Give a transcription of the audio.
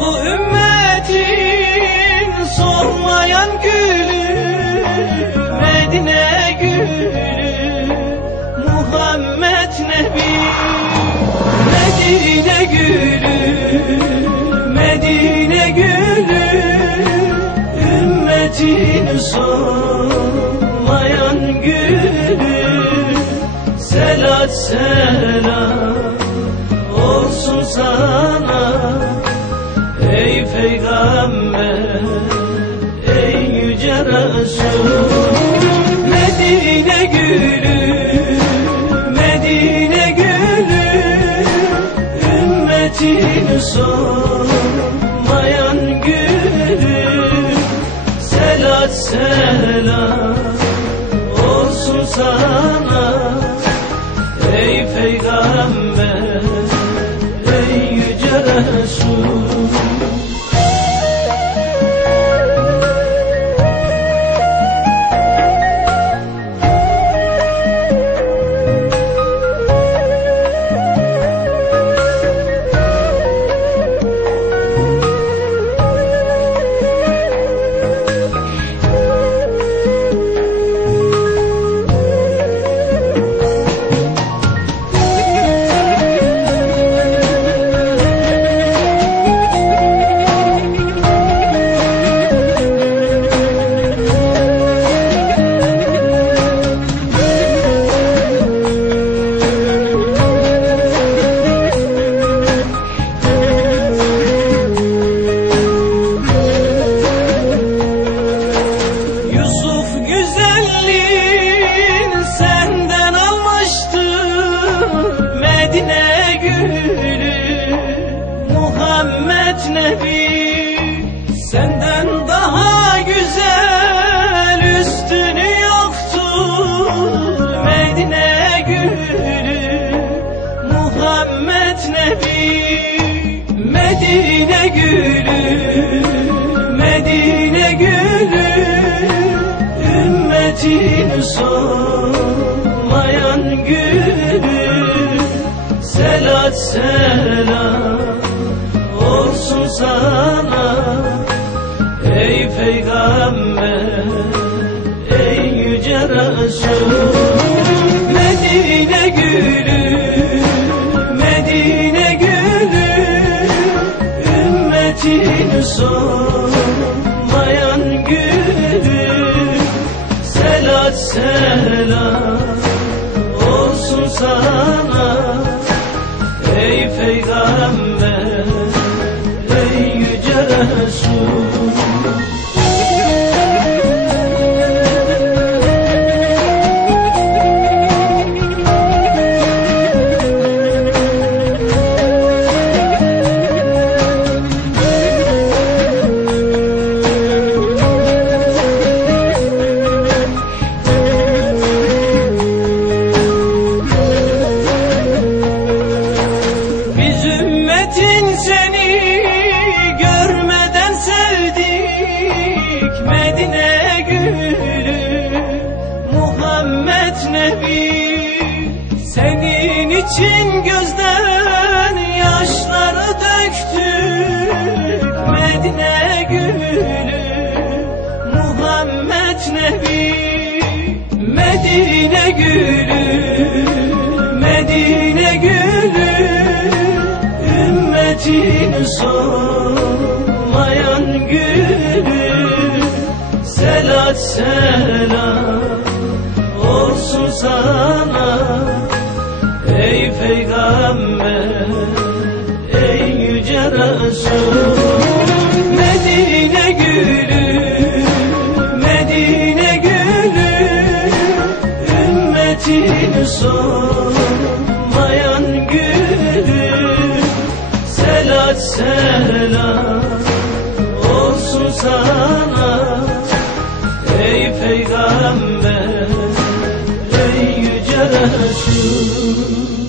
bu ümmetin solmayan gülü Medine gülü Muhammed Nebi. Medine gülü Medine gülü Ümmetin solmayan gülü. Selat selam sana Ey peygamber ey yüce Resul. Medine gülü Medine gülü Ümmetin solmayan gülü. Selat selam olsun sana Muhammed Nebi Senden daha güzel üstünü yoktur Medine gülü Muhammed Nebi Medine gülü Medine gülü Ümmetin solmayan gülü. Selat olsun sana. Ey peygamber ey yüce Resul. Medine gülü Medine gülü. Ümmetin solmayan gülü. Selat selam olsun sana Medine gülü Medine gülü Ümmetin solmayan gülü. Selat selam olsun sana Ey peygamber ey yüce Resul Ümmetin solmayan gülü. Selat selam olsun sana. Ey peygamber ey yüce Resul